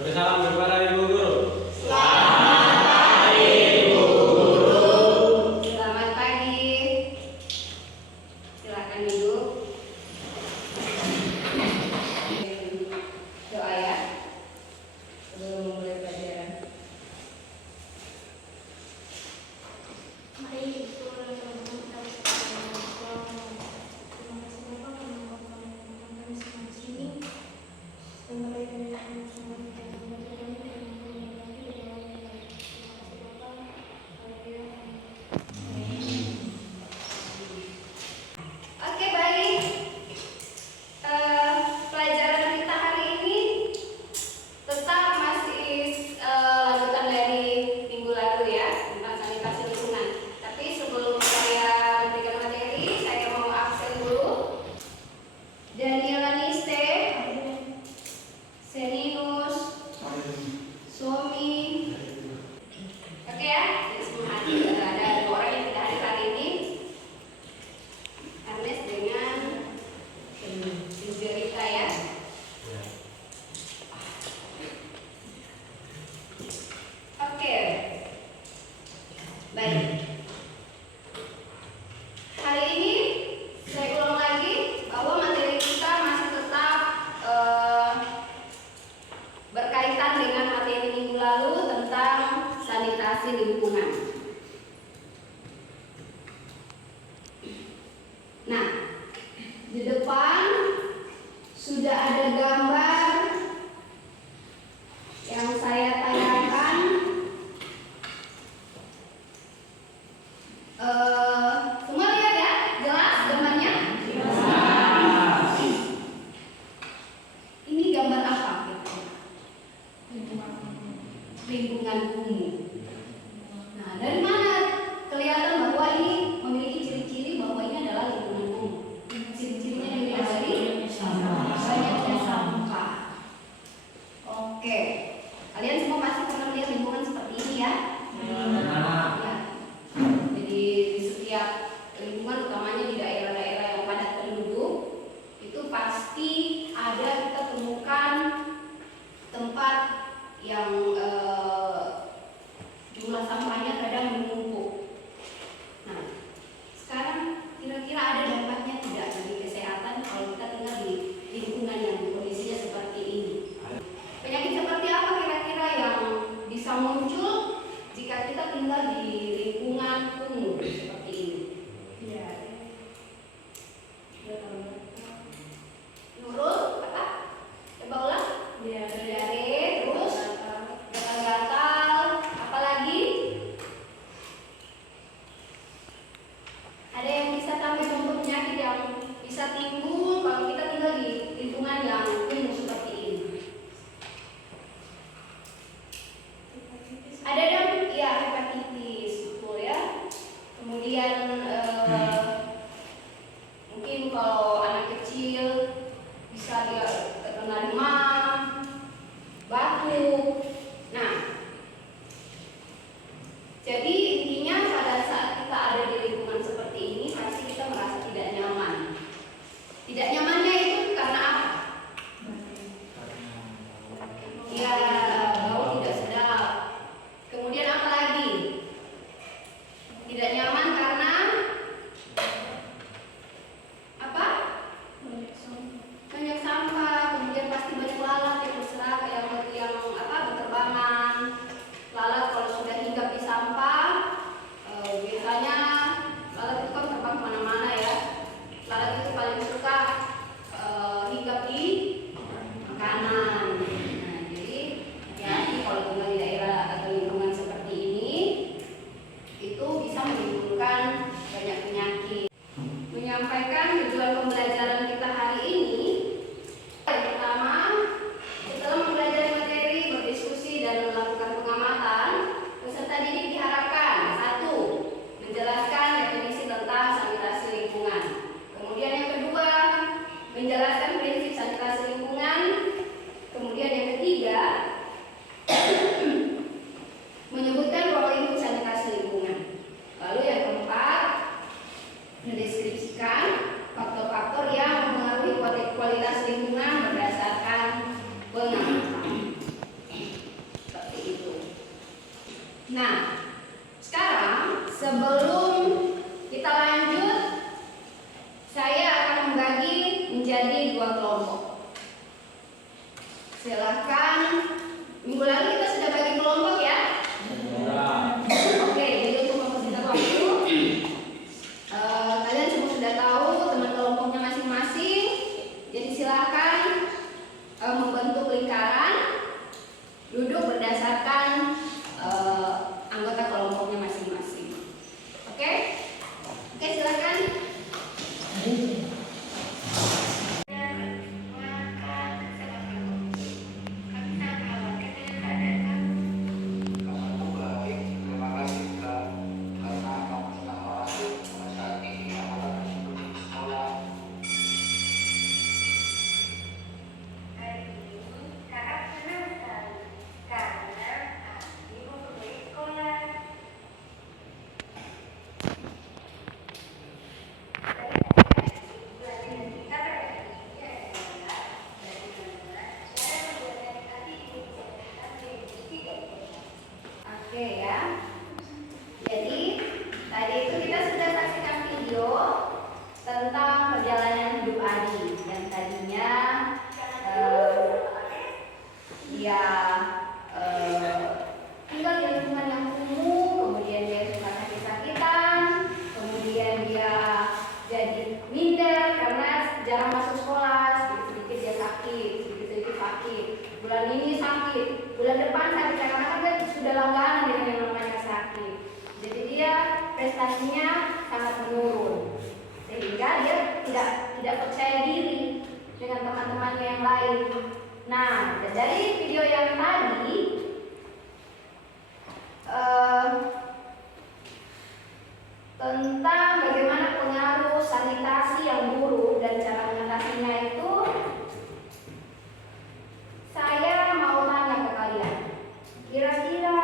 Beri salam kepada Ibu Guru. Selamat pagi, Ibu Guru. Selamat pagi. Silakan duduk. Doa ya. Sebelum mulai pelajaran. Mari kita berdoa. Terima kasih Bapak karena Bapak mengumpulkan kami semua di sini. Dan mulai dari kami semua kita membaca kami dan mengumpulkan kami di dalam Terima kasih Bapak. Haleluya. Oke, baik. Pelajaran kita hari ini tetap masih lanjutan dari minggu lalu ya, tentang sanitasi lingkungan. Tapi sebelum saya memberikan materi, saya mau absen dulu. Daniela Niste, Seninus, Somi. Oke ya, jadi semua hadir. Ada 2 orang yang tidak hadir hari ini. Ernest dengan Rita ya. Oke. Baik. Hari ini saya ulang lagi bahwa materi kita masih tetap berkaitan dengan materi minggu lalu tentang sanitasi lingkungan. Nah, di depan sudah ada gambar yang saya tayangkan. Semua lihat ya, jelas gambarnya? Ini gambar apa? Lingkungan bumi. Nah, dari mana kelihatan bahwa ini memiliki ciri-ciri bahwa ini adalah lingkungan bumi? Ciri-cirinya dilihat dari banyaknya sampah. Oke, kalian semua pasti pernah melihat lingkungan seperti ini ya? Ya. Jadi di setiap lingkungan, utamanya di daerah-daerah yang padat penduduk, itu pasti ada kita temukan tempat yang jumlah sampahnya kadang menumpuk. Nah, sekarang kira-kira ada dampaknya tidak bagi kesehatan kalau kita tinggal di lingkungan yang kondisinya seperti ini? Penyakit seperti apa kira-kira yang bisa muncul jika kita tinggal di lingkungan kumuh seperti ini? Ya. Nurul, apa? Coba ulang. Ya. Diare, terus duduk berdasarkan anggota kelompoknya masing-masing. Oke? Oke, silakan. Oke ya. Jadi tadi itu kita sudah saksikan video tentang perjalanan hidup Adi yang tadinya dia tinggal di lingkungan yang kumuh, kemudian dia suka sakit-sakitan, kemudian dia jadi minder karena jarang masuk sekolah, sedikit-sedikit dia sakit, sedikit-sedikit sakit. Bulan ini sakit, bulan depan sakit karena dia sudah langganan dengan yang namanya sakit. Jadi dia prestasinya sangat menurun, sehingga dia tidak percaya diri dengan teman-temannya yang lain. Nah, dari video yang tadi tentang bagaimana pengaruh sanitasi yang buruk dan cara mengatasinya itu, saya mau tanya ke kalian, kira-kira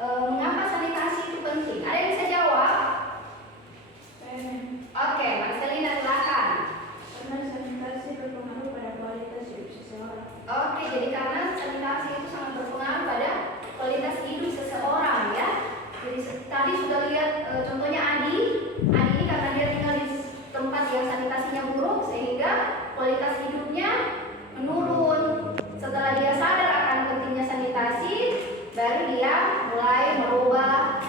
mengapa sanitasi itu penting? Ada yang bisa jawab? Oke, Marcelina silakan. Karena sanitasi berpengaruh pada kualitas hidup seseorang. Oke, jadi karena sanitasi itu sangat berpengaruh pada kualitas hidup seseorang ya. Jadi tadi sudah lihat contohnya Adi ini karena dia tinggal di tempat yang sanitasinya buruk sehingga kualitas hidupnya menurun. Setelah dia sadar akan pentingnya sanitasi, baru dia mulai merubah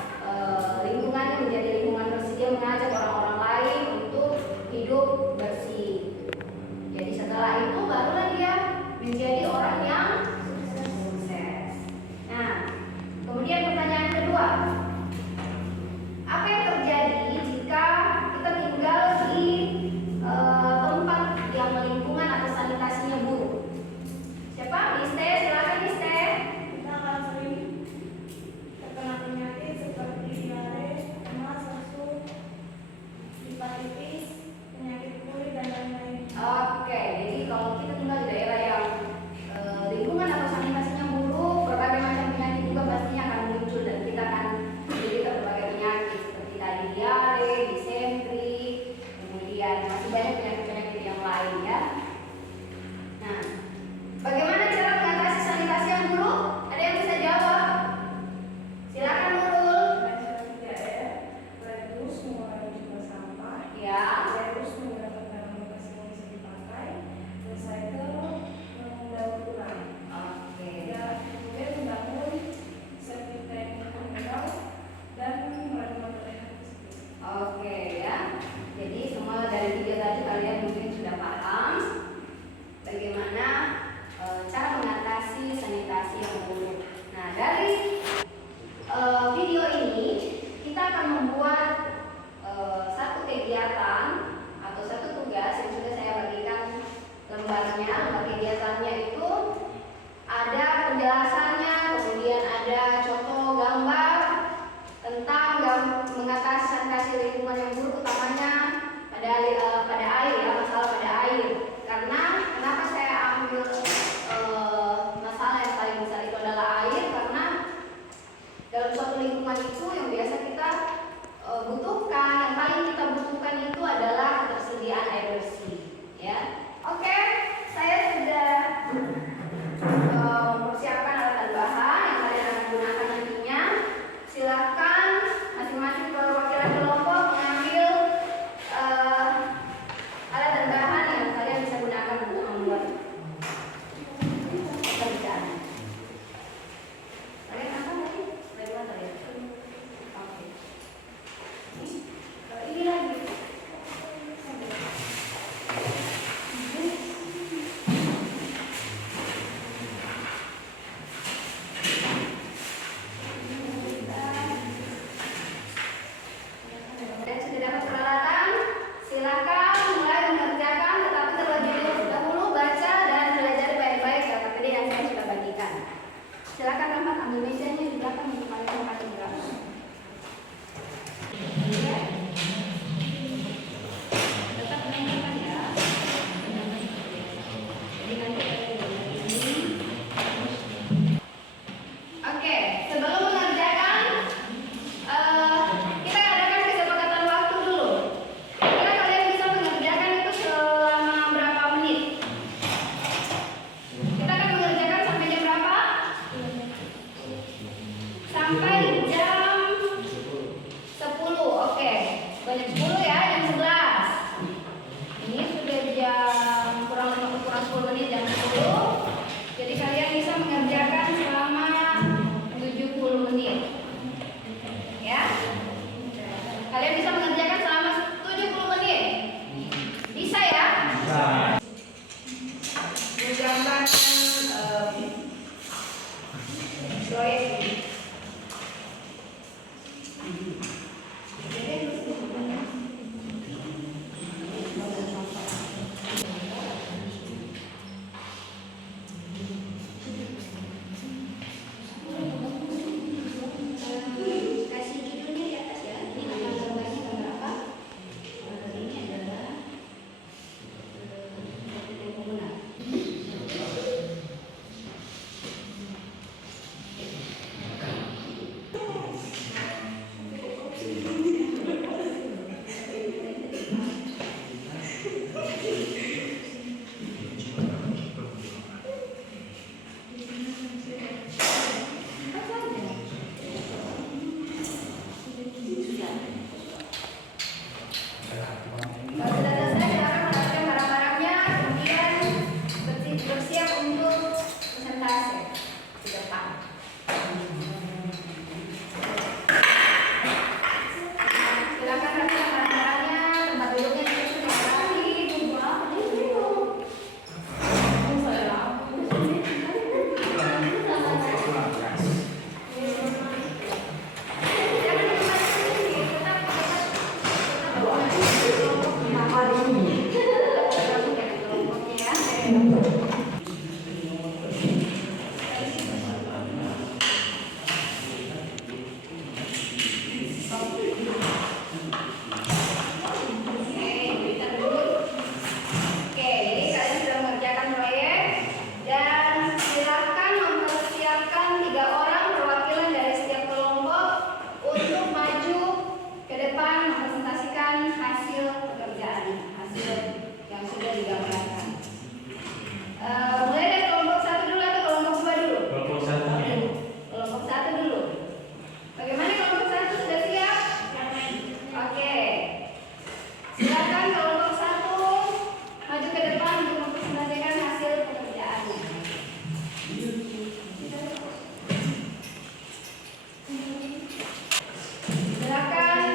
lingkungannya menjadi lingkungan bersih. Dia mengajak orang-orang lain untuk hidup bersih. Jadi setelah itu barulah dia menjadi orang yang sukses. Nah, kemudian pertanyaan kedua, apa yang terjadi jika kita tinggal di tempat yang lingkungan proyek ini. Jadi, kasih judulnya di atas ya. Ini nama gambarnya gambar apa? Ini adalah pembangunan. Kalau sudah selesai, silakan merapikan barang-barangnya, kemudian bersiap untuk presentasi di depan. Silakan rapikan barang-barangnya, tempat duduknya sudah rapi, tunggu apa nih? Oke, jadi kalian sudah mengerjakan proyek dan silakan mempersiapkan 3 orang perwakilan dari setiap kelompok untuk maju ke depan mempresentasikan hasil pekerjaan, hasil yang sudah digambarkan. Mulai dari kelompok 1 dulu atau kelompok 2 dulu? Kelompok 1. Kelompok 1 dulu. Bagaimana kelompok 1 sudah siap? Oke. Silakan kelompok 1 maju ke depan untuk mempresentasikan hasil pekerjaannya. Silakan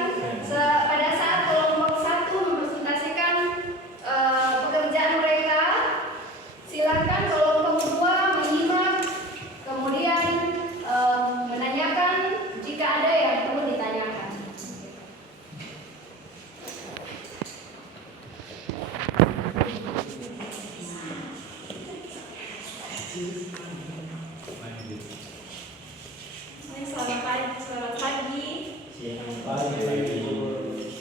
pada saat kelompok 1 mempresentasikan pekerjaan mereka, silakan kelompok 2 menyimak, kemudian menanyakan jika ada yang perlu ditanyakan. Selamat pagi.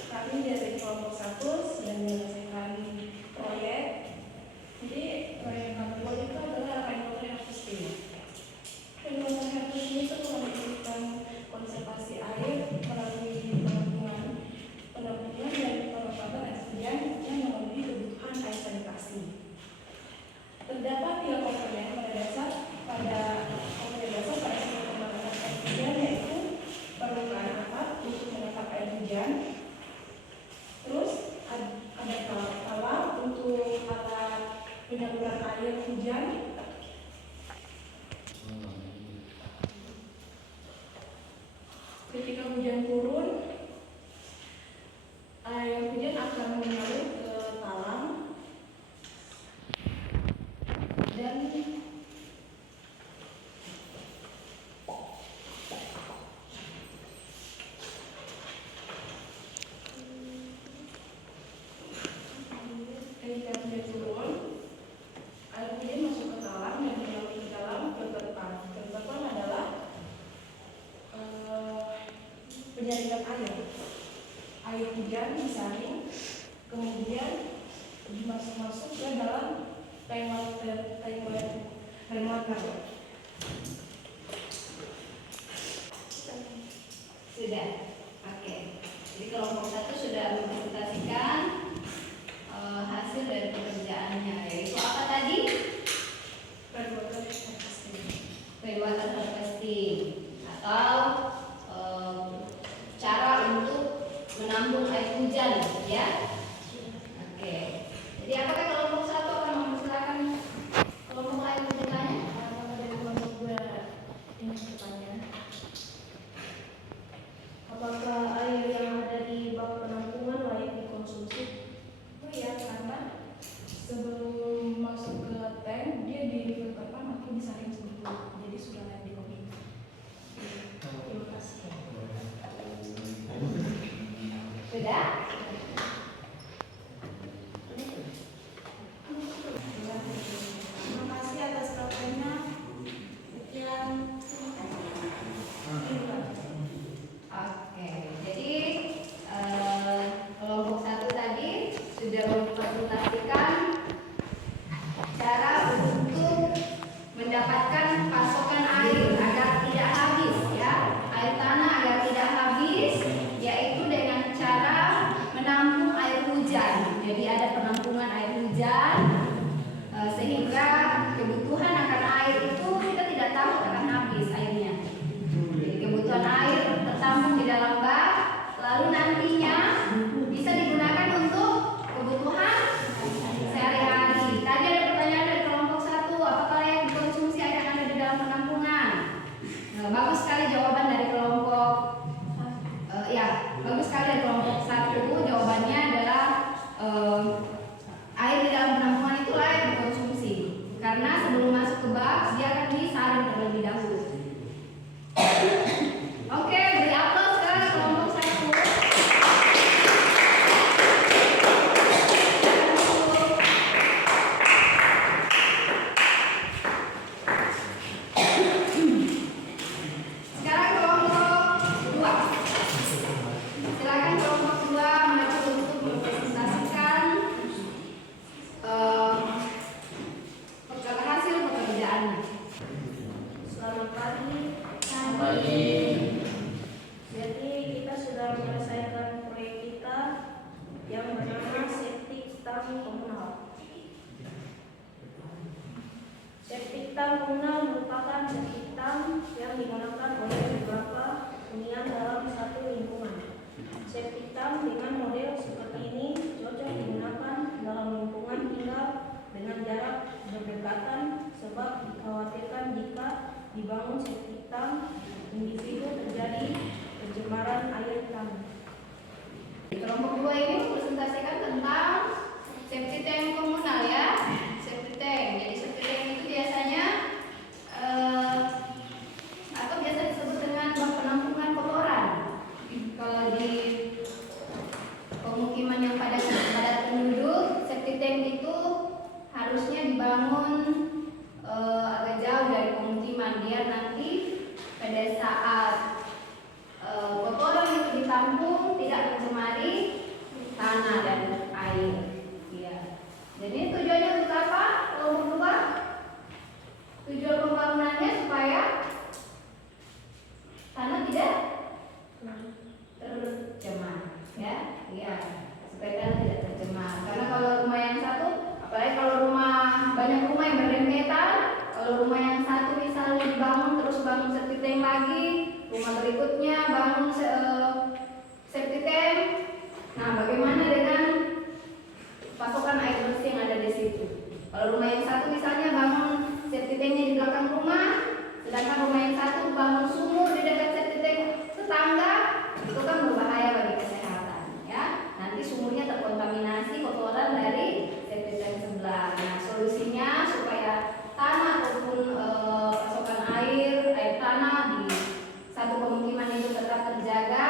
Kami dari kelompok 1 sedang menyelesaikan proyek. Jadi proyek kami buat itu adalah rainwater harvesting. Rainwater harvesting itu melakukan konservasi air melalui penampungan dan pemanfaatan air hujan yang memenuhi kebutuhan air sanitasi. Terdapat 3 komponen pada dasar sistem pembangunan air hujan, yaitu permukaan atap untuk menangkap air hujan, terus ada kawah untuk alat penyaluran air hujan, ketika hujan turun air hujan akan mengalir ke talang dan ketika hujan turun, air hujan masuk ke talang dan mengalir ke dalam terdepan. Terdepan adalah penyaringan air hujan disaring, kemudian dimasuk ke dalam rainwater. Sudah. Oke. Jadi kelompok 1 sudah mempresentasikan hasil dari pekerjaannya, yaitu apa tadi? Rainwater harvesting atau cara untuk menampung air hujan, ya. Oke. Jadi apakah kelompok 1 akan mempersilakan kelompok lain bertanya? Apakah dari kelompok 2 ini bertanya? Apakah air yang ada di bak penampungan layak dikonsumsi? Oh iya, karena sebelum masuk ke tank dia difilterkan atau disaring dulu, jadi sudah layak dikonsumsi. Bagus sekali jawaban dari kelompok ya, bagus sekali dari kelompok 1. Jawabannya adalah air di dalam penampungan itu layak dikonsumsi karena sebelum masuk ke bak dia akan disaring terlebih dahulu. Oke, beri aplaus ke kelompok 1. Sekarang kelompok 2. Silakan kelompok 2 maju untuk mempresentasikan hasil pekerjaannya. Selamat pagi. Pagi. Jadi kita sudah menyelesaikan proyek kita yang bernama septic tank komunal. Septic tank komunal merupakan septic tank yang digunakan oleh beberapa hunian dalam satu lingkungan. Septic tank dengan model seperti ini cocok digunakan dalam lingkungan tinggal dengan jarak berdekatan sebab dikhawatirkan jika dibangun septic tank individu terjadi pencemaran air tanah. Kelompok 2 ini mempresentasikan tentang septic tank komunal ya. Septic tank. Jadi septic tank itu biasanya atau biasa disebut dengan bak penampungan kotoran. Kalau di pemukiman yang padat penduduk, septic tank itu harusnya dibangun agak jauh dari pemukiman biar nanti pada saat kotoran itu ditampung tidak mencemari tanah dan air. Ya. Jadi tujuannya untuk apa? Kelompok 2. Tujuan pembangunannya supaya tanah tidak tercemar, ya. Iya. Supaya tanah tidak tercemar. Karena kalau rumah yang satu, apalagi kalau banyak rumah yang berdempetan, kalau rumah yang satu misalnya dibangun terus bangun septic tank lagi, rumah berikutnya bangun septic tank. Nah, bagaimana dengan pasokan air bersih yang ada di situ? Kalau rumah yang satu misalnya bangun septic tanknya di belakang rumah, sedangkan rumah yang satu bangun sumur di dekat septic tank tetangga, itu kan berbahaya bagi kesehatan, ya. Nanti sumurnya terkontaminasi kotoran dari septic tank sebelah. Nah, solusinya supaya tanah ataupun pasokan air tanah di satu pemukiman itu tetap terjaga,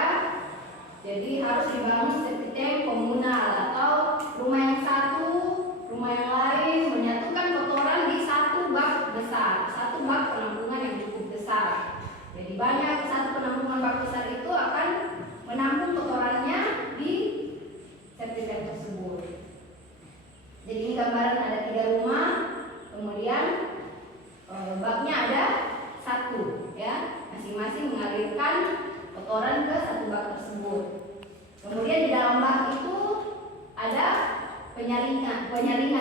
jadi harus dibangun septic tank komunal atau rumah yang satu, rumah yang lain menyatukan kotoran di satu bak besar, satu bak penampungan yang cukup besar. Jadi banyak satu penampungan bak besar itu akan menampung kotorannya di septic tank tersebut. Jadi ini gambaran ada 3 rumah, kemudian baknya ada 1, ya, masing-masing mengalirkan kotoran ke satu bak tersebut. Kemudian di dalam bak itu ada penyaringan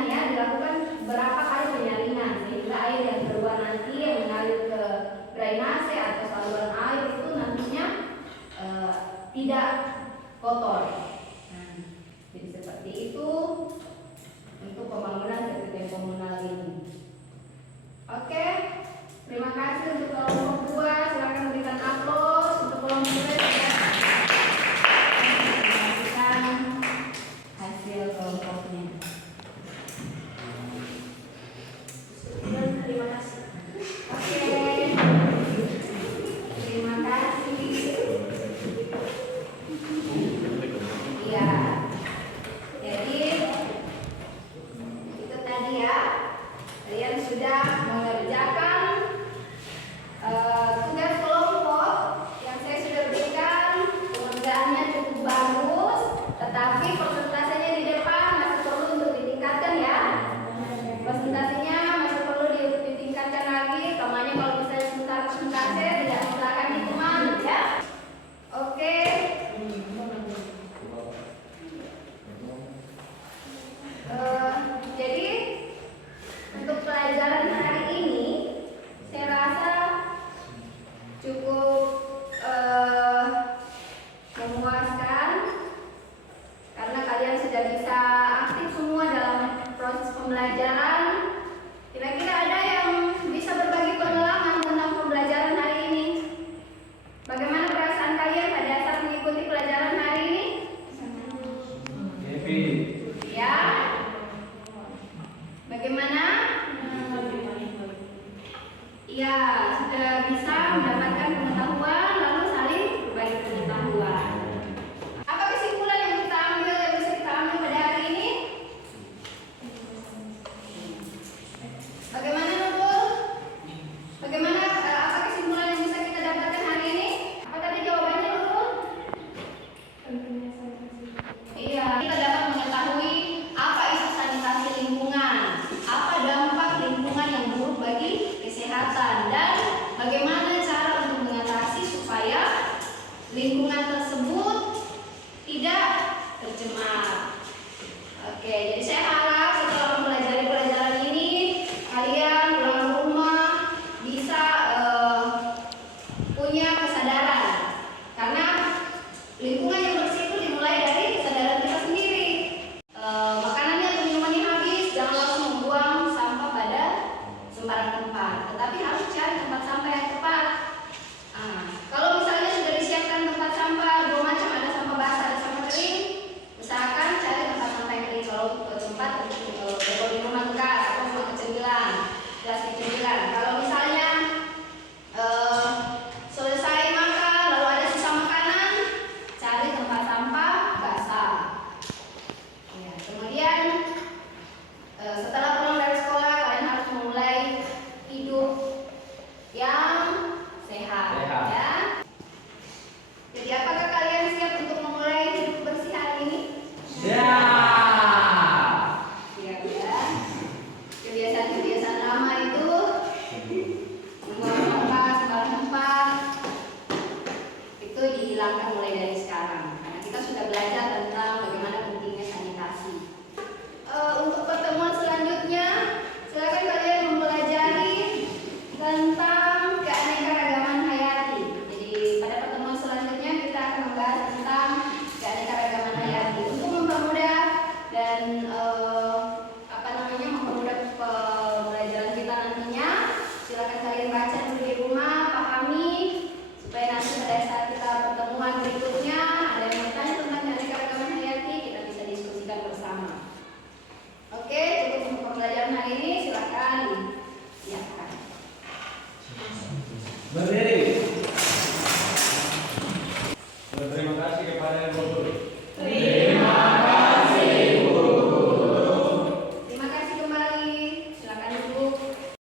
ya, dilakukan berapa kali penyaringan sehingga air yang keluar nanti yang mengalir ke drainase atau saluran air itu nantinya tidak kotor. Nah, jadi seperti itu untuk pembangunan septic tank komunal ini. Oke, terima kasih untuk kelompok 2. Silakan berikan aplaus untuk kelompok 2 ya. Saksikan hasil kelompoknya. Terima kasih. Oke, terima kasih. Iya. Jadi itu tadi ya. Kalian sudah mengerjakan tugas kelompok yang saya sudah berikan. Pengerjaannya cukup bagus, tetapi persentasenya di depan masih perlu untuk ditingkatkan ya. Presentasinya masih perlu ditingkatkan lagi. Namanya kalau misalnya sebentar tidak menggunakan hitungan ya. Oke. Jadi untuk pelajaran hari ini saya rasa mendapatkan pengetahuan, lalu saling berbagi pengetahuan. Apa kesimpulan yang kita ambil, yang bisa kita ambil pada hari ini? Bagaimana Nurul? Bagaimana apa kesimpulan yang bisa kita dapatkan hari ini? Apa tadi jawabannya Nurul? Pentingnya sanitasi. Iya, kita dapat mengetahui apa itu sanitasi lingkungan, apa dampak lingkungan yang buruk bagi kesehatan, dan bagaimana cara untuk mengatasi supaya lingkungan tersebut tidak tercemar. Oke, jadi saya harap setelah mempelajari pelajaran ini kalian pulang ke rumah bisa punya kesadaran, karena lingkungan yang bersih itu dimulai dari kesadaran kita sendiri. Makanannya atau minumannya habis, jangan langsung membuang sampah pada sembarang tempat, tetapi harus cari tempat sampah yang tepat. Kalau misalnya sudah disiapkan tempat sampah dua macam, ada sampah basah, ada sampah kering, usahakan cari tempat sampah yang kering. Kalau tempat botol minuman bekas atau rumah kecemilan, plastik cemilan. Kalau misalnya selesai makan lalu ada sisa makanan, cari tempat sampah basah. Ya, kemudian setelah pulang dari sekolah kalian harus memulai hidup yang sehat. Ya. Jadi apakah kalian siap untuk memulai hidup bersih hari ini? Siap ya. Kebiasaan-kebiasaan lama itu membuang sampah sembarang tempat itu dihilangkan mulai dari sekarang, karena kita sudah belajar tentang bagaimana pentingnya sanitasi. Untuk pertemuan selanjutnya, silakan kalian mempelajari tentang keanekaragaman hayati. Jadi pada pertemuan selanjutnya kita akan membahas tentang keanekaragaman hayati untuk mempermudah dan mempermudah pembelajaran kita nantinya. Silakan kalian baca dulu di rumah, pahami, supaya nanti pada saat kita pertemuan berikutnya ada yang bertanya tentang keanekaragaman hayati, kita bisa diskusikan bersama. Oke, cukup untuk pembelajaran hari ini. Silakan siapkan. Berdiri. Terima kasih kepada Ibu Guru.